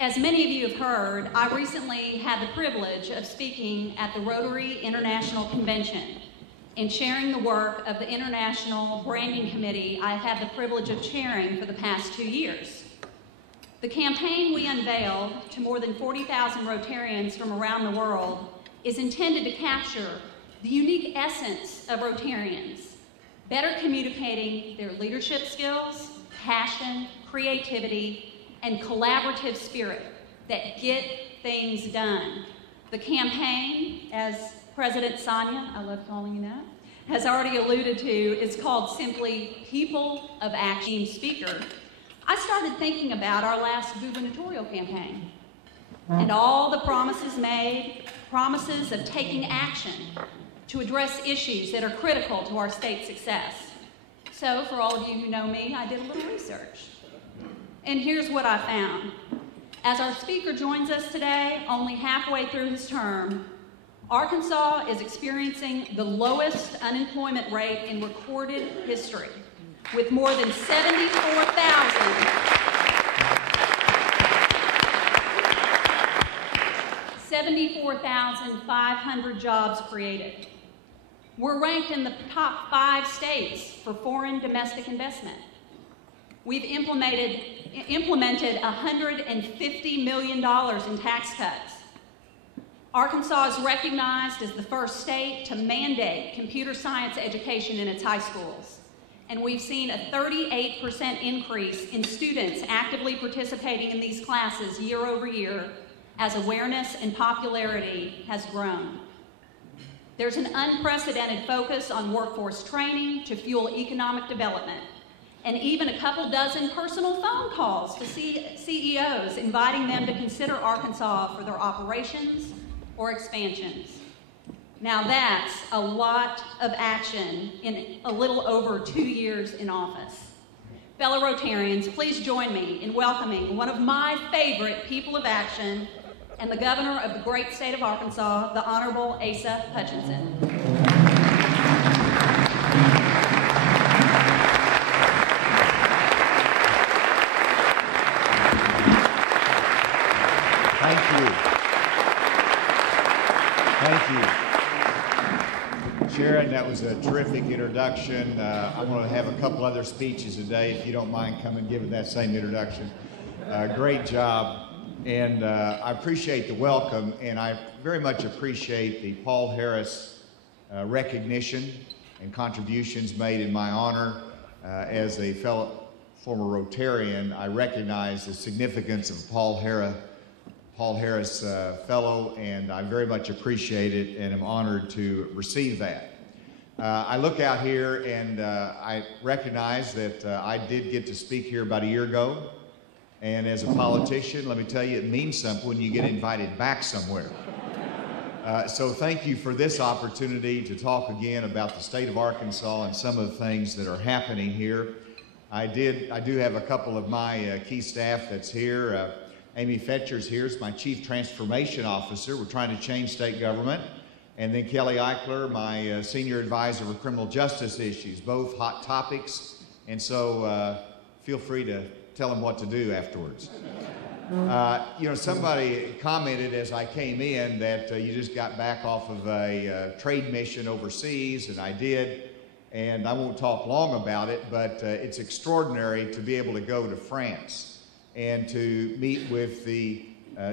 As many of you have heard, I recently had the privilege of speaking at the Rotary International Convention and sharing the work of the International Branding Committee I've had the privilege of chairing for the past 2 years. The campaign we unveiled to more than 40,000 Rotarians from around the world is intended to capture the unique essence of Rotarians, better communicating their leadership skills, passion, creativity, and collaborative spirit that get things done. The campaign, as President Sonia, I love calling you that, has already alluded to, is called simply People of Action. Speaker, I started thinking about our last gubernatorial campaign and all the promises made, promises of taking action to address issues that are critical to our state's success. So for all of you who know me, I did a little research. And here's what I found. As our speaker joins us today, only halfway through his term, Arkansas is experiencing the lowest unemployment rate in recorded history, with more than 74,500 jobs created. We're ranked in the top 5 states for foreign domestic investment. We've implemented $150 million in tax cuts. Arkansas is recognized as the first state to mandate computer science education in its high schools. And we've seen a 38% increase in students actively participating in these classes year over year as awareness and popularity has grown. There's an unprecedented focus on workforce training to fuel economic development, and even a couple dozen personal phone calls to CEOs inviting them to consider Arkansas for their operations or expansions. Now that's a lot of action in a little over 2 years in office. Fellow Rotarians, please join me in welcoming one of my favorite people of action and the governor of the great state of Arkansas, the Honorable Asa Hutchinson. Thank you. Sharon, that was a terrific introduction. I'm going to have a couple other speeches today. If you don't mind coming and giving that same introduction. Great job. And I appreciate the welcome, and I very much appreciate the Paul Harris recognition and contributions made in my honor. As a fellow former Rotarian, I recognize the significance of Paul Harris Fellow, and I very much appreciate it and am honored to receive that. I look out here and I recognize that I did get to speak here about a year ago. And as a politician, let me tell you, it means something when you get invited back somewhere. So thank you for this opportunity to talk again about the state of Arkansas and some of the things that are happening here. I do have a couple of my key staff that's here. Amy Fetcher's here is my Chief Transformation Officer. We're trying to change state government. And then Kelly Eichler, my Senior Advisor for Criminal Justice Issues, both hot topics. And so feel free to tell them what to do afterwards. You know, somebody commented as I came in that you just got back off of a trade mission overseas, and I did. And I won't talk long about it, but it's extraordinary to be able to go to France and to meet with the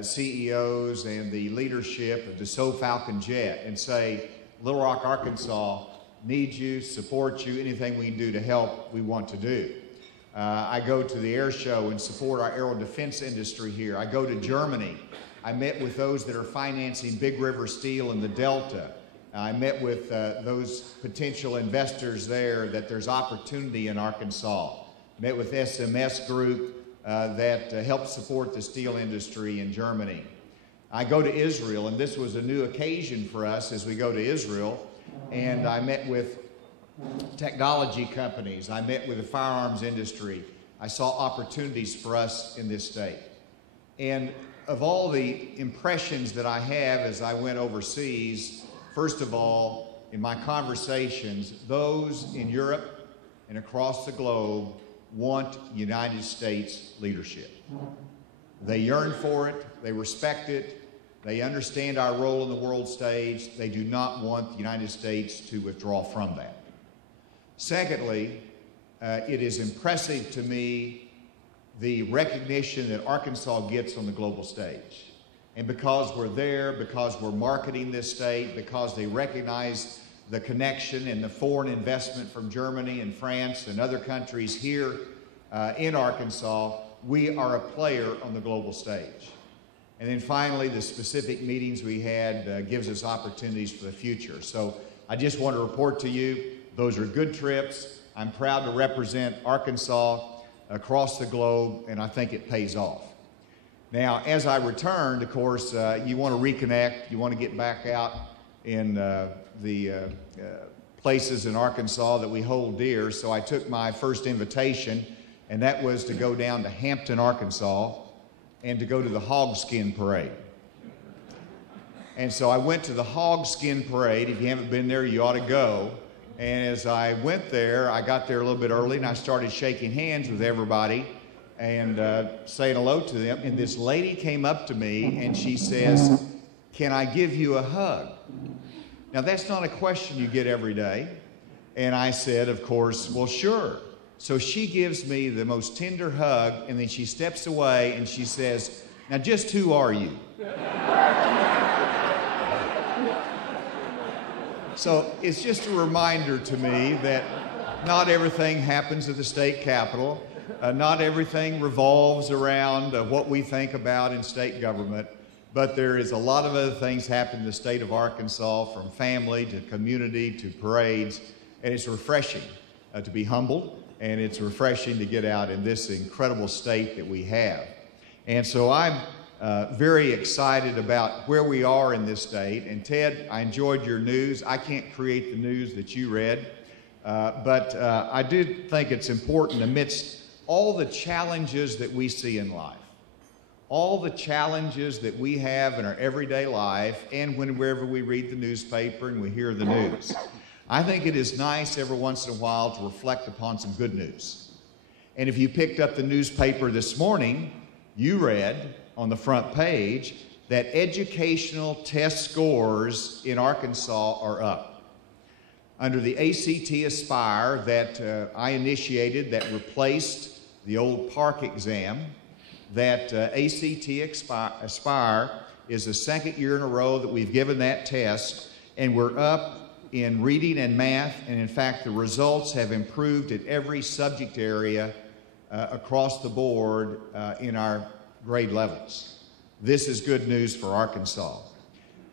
CEOs and the leadership of Dassault Falcon Jet and say, Little Rock, Arkansas needs you, supports you, anything we can do to help, we want to do. I go to the air show and support our aero defense industry here. I go to Germany. I met with those that are financing Big River Steel in the Delta. I met with those potential investors there that there's opportunity in Arkansas. Met with SMS Group that helps support the steel industry in Germany. I go to Israel, and this was a new occasion for us as we go to Israel, and I met with technology companies. I met with the firearms industry. I saw opportunities for us in this state. And of all the impressions that I have as I went overseas, first of all, in my conversations, those in Europe and across the globe want United States leadership. They yearn for it, they respect it, they understand our role in the world stage. They do not want the United States to withdraw from that. Secondly, it is impressive to me the recognition that Arkansas gets on the global stage. And because we're there, because we're marketing this state, because they recognize the connection and the foreign investment from Germany and France and other countries here in Arkansas, we are a player on the global stage. And then finally, the specific meetings we had gives us opportunities for the future. So I just want to report to you, those are good trips. I'm proud to represent Arkansas across the globe, and I think it pays off. Now, as I returned, of course, you want to reconnect, you want to get back out in the places in Arkansas that we hold dear. So I took my first invitation, and that was to go down to Hampton, Arkansas, and to go to the Hogskin Parade. And so I went to the Hogskin Parade. If you haven't been there, you ought to go. And as I went there, I got there a little bit early, and I started shaking hands with everybody and saying hello to them. And this lady came up to me, and she says, "Can I give you a hug?" Now, that's not a question you get every day. And I said, of course, well, sure. So she gives me the most tender hug, and then she steps away, and she says, "Now, just who are you?" So it's just a reminder to me that not everything happens at the state capitol. Not everything revolves around what we think about in state government, but there is a lot of other things happen in the state of Arkansas, from family to community to parades, and it's refreshing to be humbled, and it's refreshing to get out in this incredible state that we have. And so I'm very excited about where we are in this state. And Ted, I enjoyed your news. I can't create the news that you read, but I did think it's important amidst all the challenges that we see in life, all the challenges that we have in our everyday life, and whenever we read the newspaper and we hear the news. I think it is nice every once in a while to reflect upon some good news. And if you picked up the newspaper this morning, you read on the front page that educational test scores in Arkansas are up. Under the ACT Aspire that I initiated, that replaced the old Park exam, that ACT Aspire is the second year in a row that we've given that test, and we're up in reading and math, and in fact the results have improved at every subject area across the board in our grade levels. This is good news for Arkansas.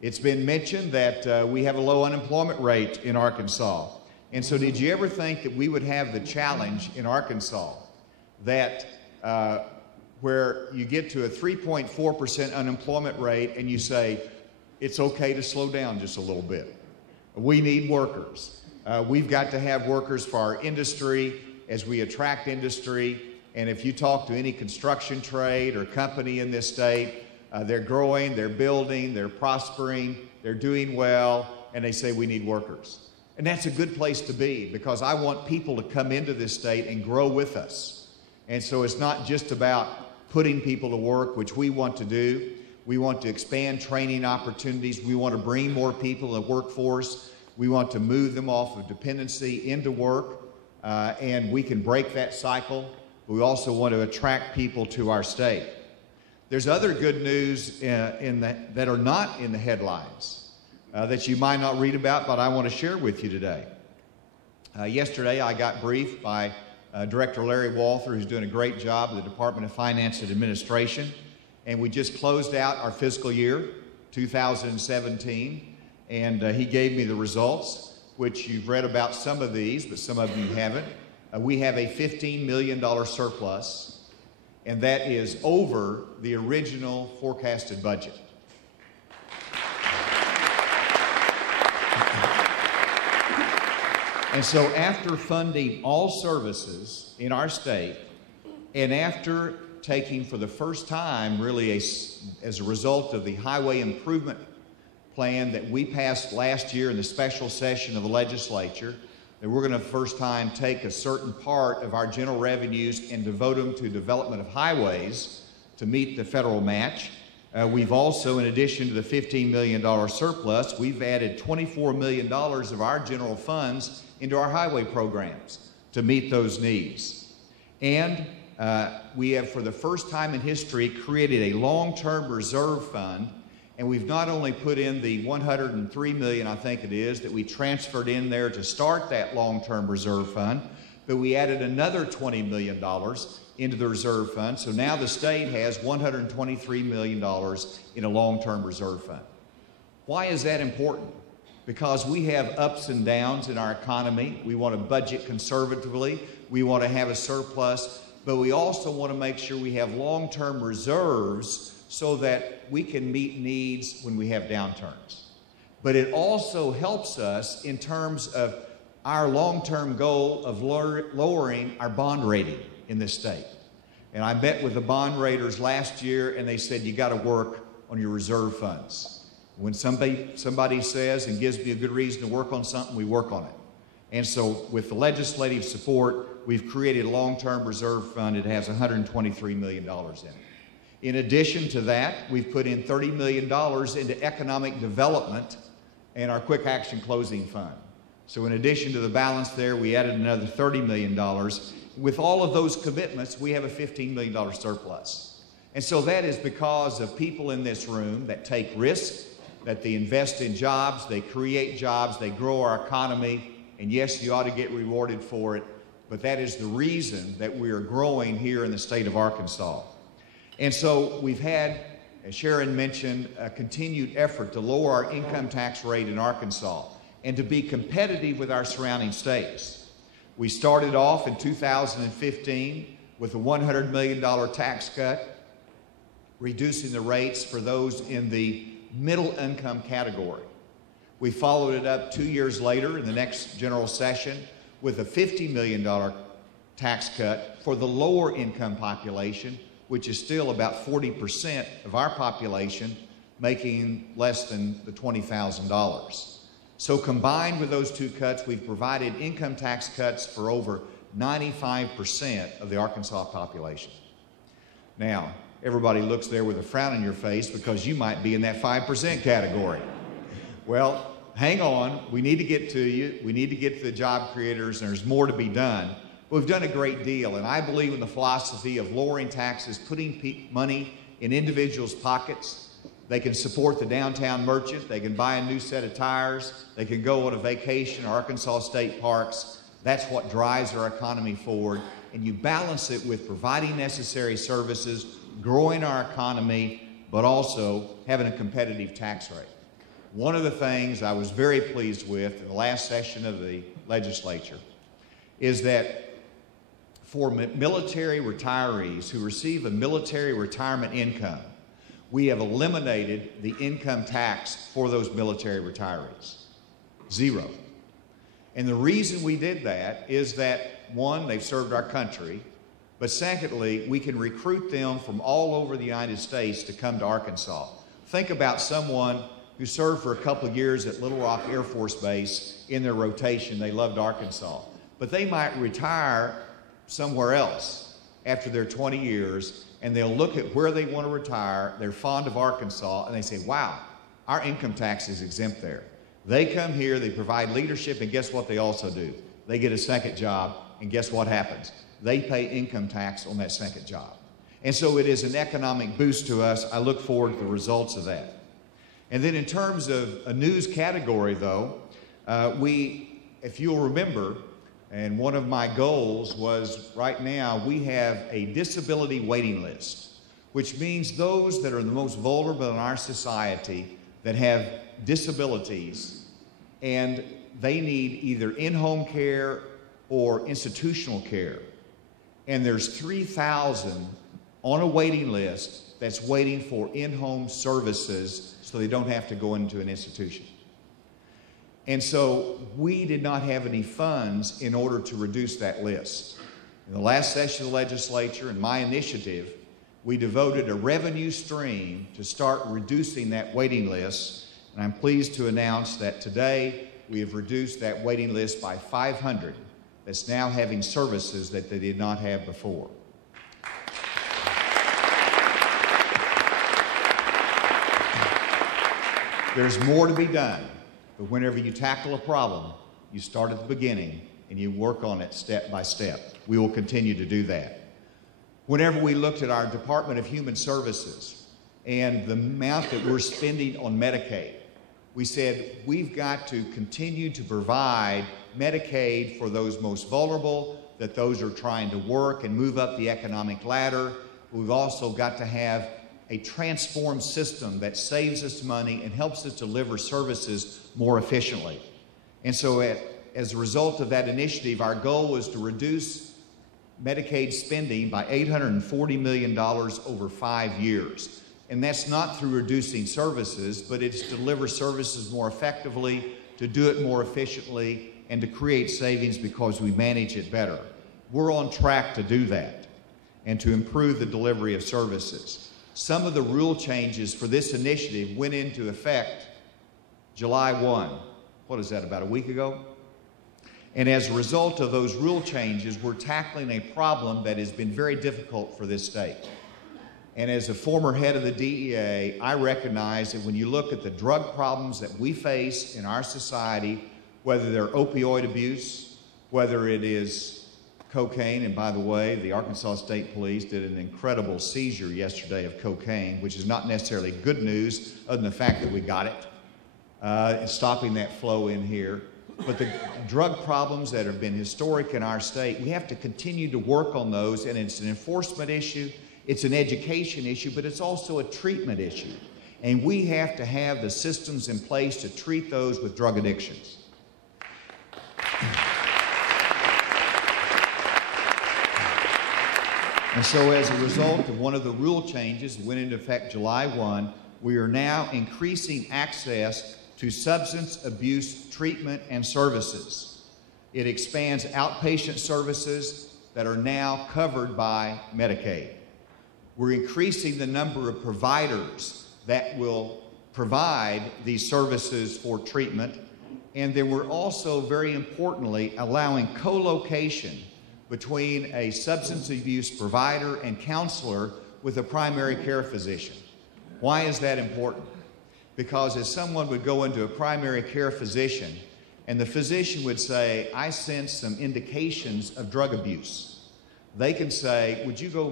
It's been mentioned that we have a low unemployment rate in Arkansas. And so did you ever think that we would have the challenge in Arkansas that where you get to a 3.4% unemployment rate and you say, it's okay to slow down just a little bit. We need workers. We've got to have workers for our industry as we attract industry. And if you talk to any construction trade or company in this state, they're growing, they're building, they're prospering, they're doing well, and they say we need workers. And that's a good place to be, because I want people to come into this state and grow with us. And so it's not just about putting people to work, which we want to do. We want to expand training opportunities. We want to bring more people in the workforce. We want to move them off of dependency into work, and we can break that cycle. We also want to attract people to our state. There's other good news that are not in the headlines that you might not read about, but I want to share with you today. Yesterday, I got briefed by Director Larry Walther, who's doing a great job at the Department of Finance and Administration, and we just closed out our fiscal year, 2017, and he gave me the results, which you've read about some of these, but some of you haven't. We have a $15 million surplus, and that is over the original forecasted budget. And so after funding all services in our state, and after taking for the first time, really as a result of the highway improvement plan that we passed last year in the special session of the legislature, that we're going to first time take a certain part of our general revenues and devote them to development of highways. to meet the federal match. We've also, in addition to the $15 million surplus, we've added $24 million of our general funds into our highway programs to meet those needs. And we have, for the first time in history, created a long-term reserve fund, and we've not only put in the $103 million, I think it is, that we transferred in there to start that long-term reserve fund, but we added another $20 million into the reserve fund. So now the state has $123 million in a long-term reserve fund. Why is that important? Because we have ups and downs in our economy. We want to budget conservatively. We want to have a surplus, but we also want to make sure we have long-term reserves so that we can meet needs when we have downturns. But it also helps us in terms of our long-term goal of lowering our bond rating in this state. And I met with the bond raters last year, and they said, you got to work on your reserve funds. When somebody says and gives me a good reason to work on something, we work on it. And so with the legislative support, we've created a long-term reserve fund. It has $123 million in it. In addition to that, we've put in $30 million into economic development and our quick action closing fund. So in addition to the balance there, we added another $30 million. With all of those commitments, we have a $15 million surplus. And so that is because of people in this room that take risks, that they invest in jobs, they create jobs, they grow our economy, and yes, you ought to get rewarded for it, but that is the reason that we are growing here in the state of Arkansas. And so we've had, as Sharon mentioned, a continued effort to lower our income tax rate in Arkansas and to be competitive with our surrounding states. We started off in 2015 with a $100 million tax cut, reducing the rates for those in the middle income category. We followed it up 2 years later in the next general session with a $50 million tax cut for the lower income population, which is still about 40% of our population making less than the $20,000. So combined with those two cuts, we've provided income tax cuts for over 95% of the Arkansas population. Now, everybody looks there with a frown on your face because you might be in that 5% category. Well, hang on, we need to get to you. We need to get to the job creators, and there's more to be done. We've done a great deal, and I believe in the philosophy of lowering taxes, putting money in individuals' pockets. They can support the downtown merchant. They can buy a new set of tires. They can go on a vacation at Arkansas State Parks. That's what drives our economy forward. And you balance it with providing necessary services, growing our economy, but also having a competitive tax rate. One of the things I was very pleased with in the last session of the legislature is that for military retirees who receive a military retirement income, we have eliminated the income tax for those military retirees. Zero. And the reason we did that is that, one, they've served our country, but secondly, we can recruit them from all over the United States to come to Arkansas. Think about someone who served for a couple of years at Little Rock Air Force Base in their rotation. They loved Arkansas. But they might retire somewhere else after their 20 years, and they'll look at where they want to retire. They're fond of Arkansas, and they say, wow, our income tax is exempt there. They come here, they provide leadership, and guess what they also do? They get a second job, and guess what happens? They pay income tax on that second job. And so it is an economic boost to us. I look forward to the results of that. And then in terms of a news category, though, if you'll remember, and one of my goals was right now we have a disability waiting list, which means those that are the most vulnerable in our society that have disabilities and they need either in-home care or institutional care. And there's 3,000 on a waiting list that's waiting for in-home services so they don't have to go into an institution. And so we did not have any funds in order to reduce that list. In the last session of the legislature, in my initiative, we devoted a revenue stream to start reducing that waiting list. And I'm pleased to announce that today we have reduced that waiting list by 500 that's now having services that they did not have before. There's more to be done, but whenever you tackle a problem, you start at the beginning and you work on it step by step. We will continue to do that. Whenever we looked at our Department of Human Services and the amount that we're spending on Medicaid, we said we've got to continue to provide Medicaid for those most vulnerable, that those are trying to work and move up the economic ladder. We've also got to have a transformed system that saves us money and helps us deliver services more efficiently. And so as a result of that initiative, our goal was to reduce Medicaid spending by $840 million over 5 years. And that's not through reducing services, but it's to deliver services more effectively, to do it more efficiently, and to create savings because we manage it better. We're on track to do that and to improve the delivery of services. Some of the rule changes for this initiative went into effect July 1. What is that, about a week ago? And as a result of those rule changes, we're tackling a problem that has been very difficult for this state. And as a former head of the DEA, I recognize that when you look at the drug problems that we face in our society, whether they're opioid abuse, whether it is cocaine, and by the way, the Arkansas State Police did an incredible seizure yesterday of cocaine, which is not necessarily good news other than the fact that we got it, and stopping that flow in here. But the drug problems that have been historic in our state, we have to continue to work on those, and it's an enforcement issue, it's an education issue, but it's also a treatment issue. And we have to have the systems in place to treat those with drug addictions. And so as a result of one of the rule changes that went into effect July 1, we are now increasing access to substance abuse treatment and services. It expands outpatient services that are now covered by Medicaid. We're increasing the number of providers that will provide these services for treatment. And then we're also, very importantly, allowing co-location between a substance abuse provider and counselor with a primary care physician. Why is that important? Because if someone would go into a primary care physician and the physician would say, I sense some indications of drug abuse, they can say, would you go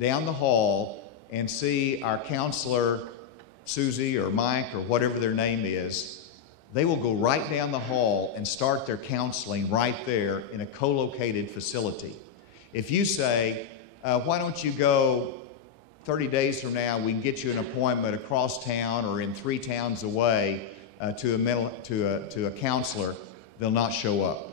down the hall and see our counselor, Susie or Mike or whatever their name is. They will go right down the hall and start their counseling right there in a co-located facility. If you say, why don't you go 30 days from now, we can get you an appointment across town or in 3 towns away to a counselor, they'll not show up.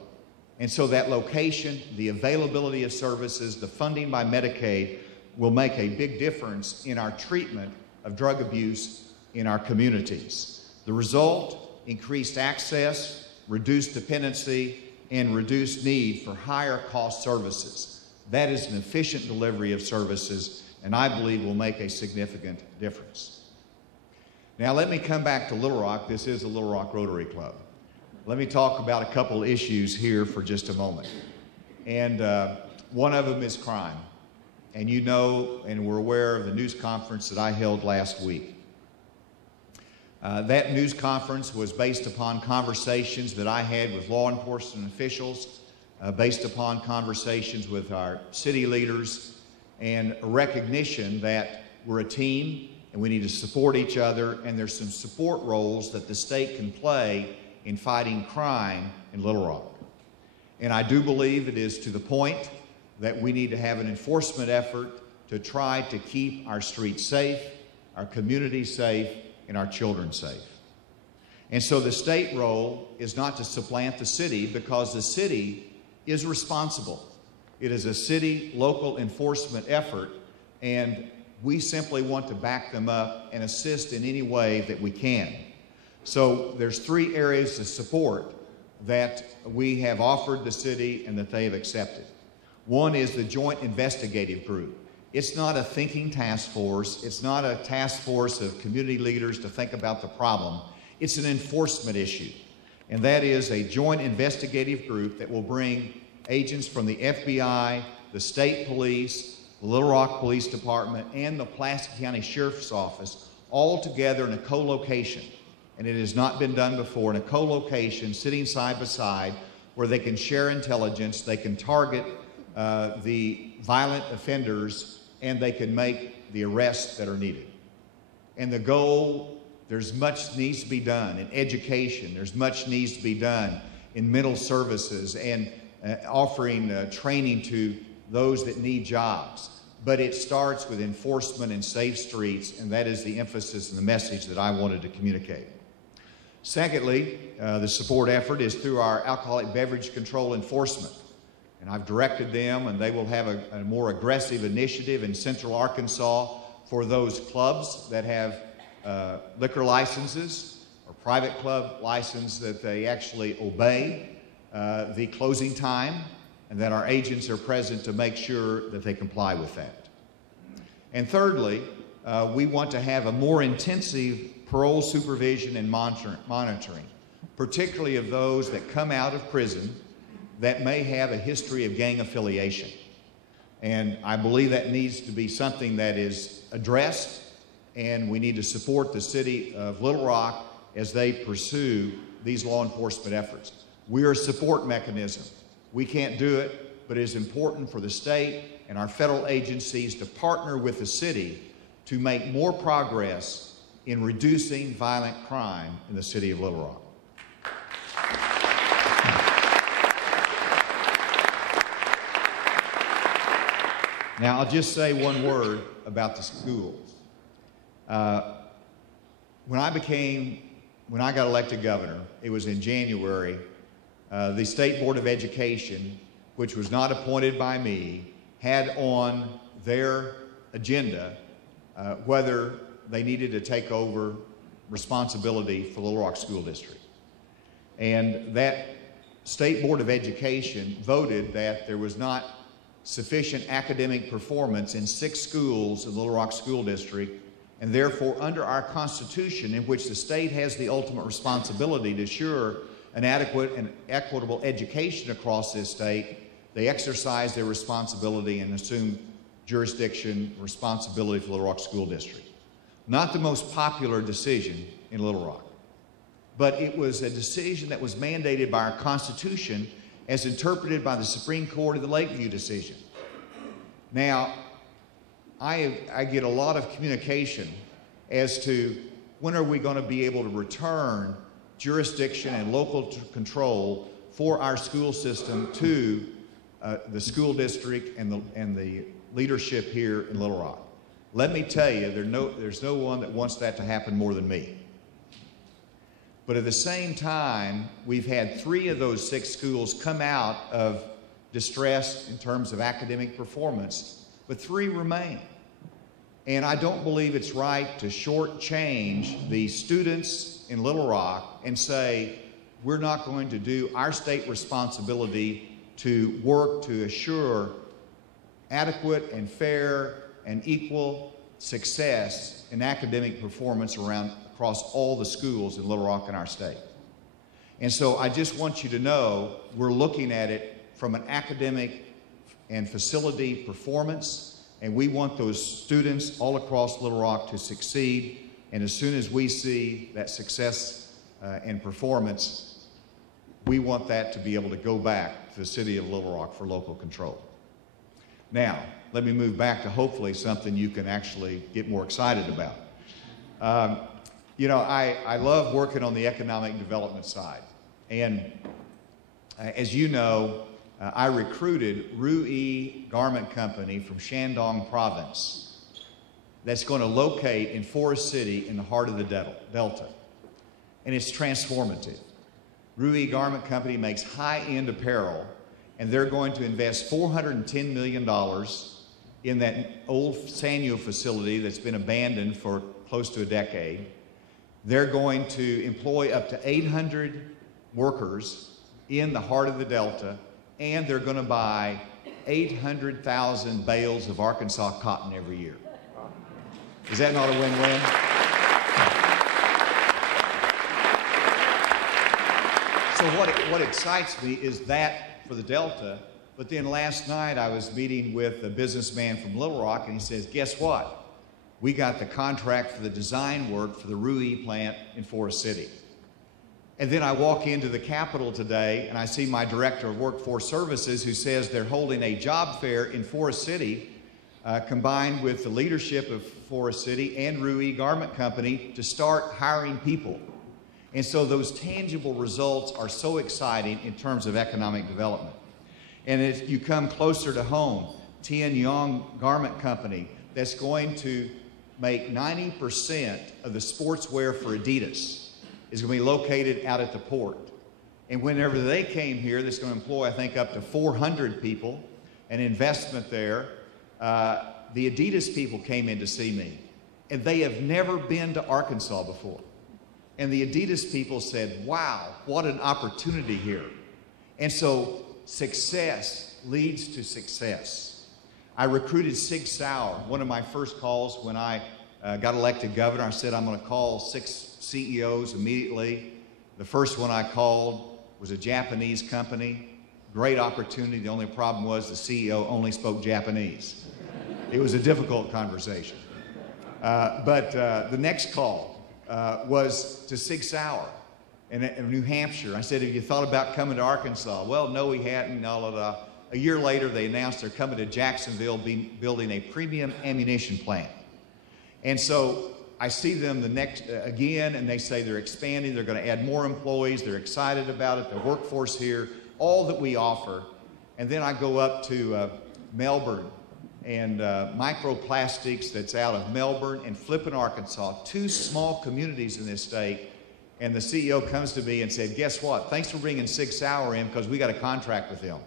And so that location, the availability of services, the funding by Medicaid will make a big difference in our treatment of drug abuse in our communities. The result, increased access, reduced dependency, and reduced need for higher cost services. That is an efficient delivery of services, and I believe will make a significant difference. Now let me come back to Little Rock. This is the Little Rock Rotary Club. Let me talk about a couple issues here for just a moment. And one of them is crime. And you know and we're aware of the news conference that I held last week. That news conference was based upon conversations that I had with law enforcement officials, based upon conversations with our city leaders, and a recognition that we're a team and we need to support each other, and there's some support roles that the state can play in fighting crime in Little Rock. And I do believe it is to the point that we need to have an enforcement effort to try to keep our streets safe, our communities safe, and our children safe. And so the state role is not to supplant the city, because the city is responsible. It is a city local enforcement effort, and we simply want to back them up and assist in any way that we can. So there's 3 areas of support that we have offered the city and that they have accepted. One is the Joint Investigative Group. It's not a thinking task force. It's not a task force of community leaders to think about the problem. It's an enforcement issue. And that is a joint investigative group that will bring agents from the FBI, the state police, the Little Rock Police Department, and the Pulaski County Sheriff's Office all together in a co-location. and it has not been done before, in a co-location, sitting side by side, where they can share intelligence, they can target the violent offenders, and they can make the arrests that are needed. And the goal, there's much needs to be done in education, there's much needs to be done in mental services, and offering training to those that need jobs. But it starts with enforcement and safe streets, and that is the emphasis and the message that I wanted to communicate. Secondly, the support effort is through our alcoholic beverage control enforcement. And I've directed them, and they will have a more aggressive initiative in Central Arkansas for those clubs that have liquor licenses or private club license, that they actually obey the closing time, and that our agents are present to make sure that they comply with that. And thirdly, we want to have a more intensive parole supervision and monitoring, particularly of those that come out of prison that may have a history of gang affiliation. And I believe that needs to be something that is addressed, and we need to support the city of Little Rock as they pursue these law enforcement efforts. We are a support mechanism. We can't do it, but it is important for the state and our federal agencies to partner with the city to make more progress in reducing violent crime in the city of Little Rock. Now, I'll just say one word about the schools. When I got elected governor, it was in January, the State Board of Education, which was not appointed by me, had on their agenda whether they needed to take over responsibility for Little Rock School District. And that State Board of Education voted that there was not sufficient academic performance in 6 schools in Little Rock School District, and therefore under our Constitution, in which the state has the ultimate responsibility to assure an adequate and equitable education across this state, they exercise their responsibility and assume jurisdiction responsibility for Little Rock School District. Not the most popular decision in Little Rock, but it was a decision that was mandated by our Constitution as interpreted by the Supreme Court of the Lakeview decision. Now, I get a lot of communication as to when are we going to be able to return jurisdiction and local control for our school system to the school district and the leadership here in Little Rock. Let me tell you, there's no one that wants that to happen more than me. But at the same time, we've had 3 of those 6 schools come out of distress in terms of academic performance, but 3 remain. And I don't believe it's right to shortchange the students in Little Rock and say, we're not going to do our state responsibility to work to assure adequate and fair and equal success in academic performance across all the schools in Little Rock in our state. And so I just want you to know we're looking at it from an academic and facility performance, and we want those students all across Little Rock to succeed. And as soon as we see that success and performance, we want that to be able to go back to the city of Little Rock for local control. Now, let me move back to hopefully something you can actually get more excited about. You know, I love working on the economic development side. And as you know, I recruited Rotary Garment Company from Shandong Province that's going to locate in Forest City in the heart of the Delta. And it's transformative. Rotary Garment Company makes high-end apparel, and they're going to invest $410 million in that old Sanyo facility that's been abandoned for close to a decade. They're going to employ up to 800 workers in the heart of the Delta, and they're going to buy 800,000 bales of Arkansas cotton every year. Is that not a win-win? So what excites me is that for the Delta, but then last night I was meeting with a businessman from Little Rock, and he says, guess what? we got the contract for the design work for the Rotary plant in Forest City. And then I walk into the Capitol today and I see my Director of Workforce Services who says they're holding a job fair in Forest City combined with the leadership of Forest City and Rotary Garment Company to start hiring people. And so those tangible results are so exciting in terms of economic development. And if you come closer to home, Tian Yong Garment Company that's going to make 90% of the sportswear for Adidas is going to be located out at the port. And whenever they came here, that's going to employ, I think, up to 400 people, an investment there. The Adidas people came in to see me, and they have never been to Arkansas before. And the Adidas people said, wow, what an opportunity here. And so success leads to success. I recruited Sig Sauer. One of my first calls when I got elected governor, I said I'm going to call 6 CEOs immediately. The first one I called was a Japanese company. Great opportunity. The only problem was the CEO only spoke Japanese. It was a difficult conversation. But the next call was to Sig Sauer in New Hampshire. I said, have you thought about coming to Arkansas? Well, no, we hadn't. A year later, they announced they're coming to Jacksonville, building a premium ammunition plant. And so I see them the next again, and they say they're expanding. They're going to add more employees. They're excited about it. The workforce here, all that we offer. And then I go up to Melbourne and Microplastics that's out of Melbourne and Flippin, Arkansas, 2 small communities in this state. And the CEO comes to me and said, guess what? Thanks for bringing Sig Sauer in because we got a contract with them.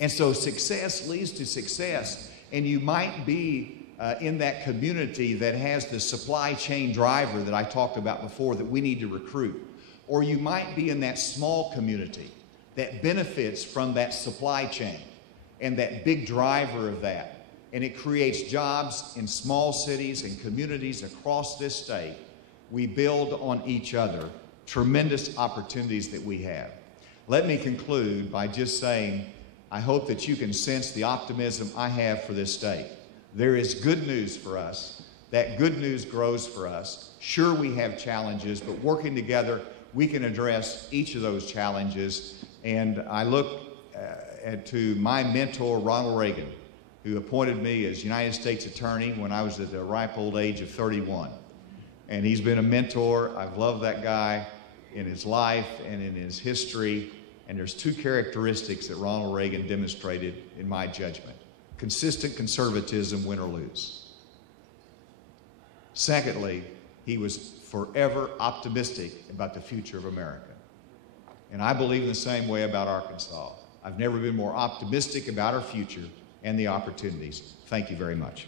And so success leads to success. And you might be in that community that has the supply chain driver that I talked about before that we need to recruit. Or you might be in that small community that benefits from that supply chain and that big driver of that. And it creates jobs in small cities and communities across this state. We build on each other. Tremendous opportunities that we have. Let me conclude by just saying, I hope that you can sense the optimism I have for this state. There is good news for us. That good news grows for us. Sure, we have challenges, but working together, we can address each of those challenges. And I look to my mentor, Ronald Reagan, who appointed me as United States Attorney when I was at the ripe old age of 31. And he's been a mentor. I've loved that guy in his life and in his history. And there's 2 characteristics that Ronald Reagan demonstrated in my judgment. Consistent conservatism, win or lose. Secondly, he was forever optimistic about the future of America. And I believe in the same way about Arkansas. I've never been more optimistic about our future and the opportunities. Thank you very much.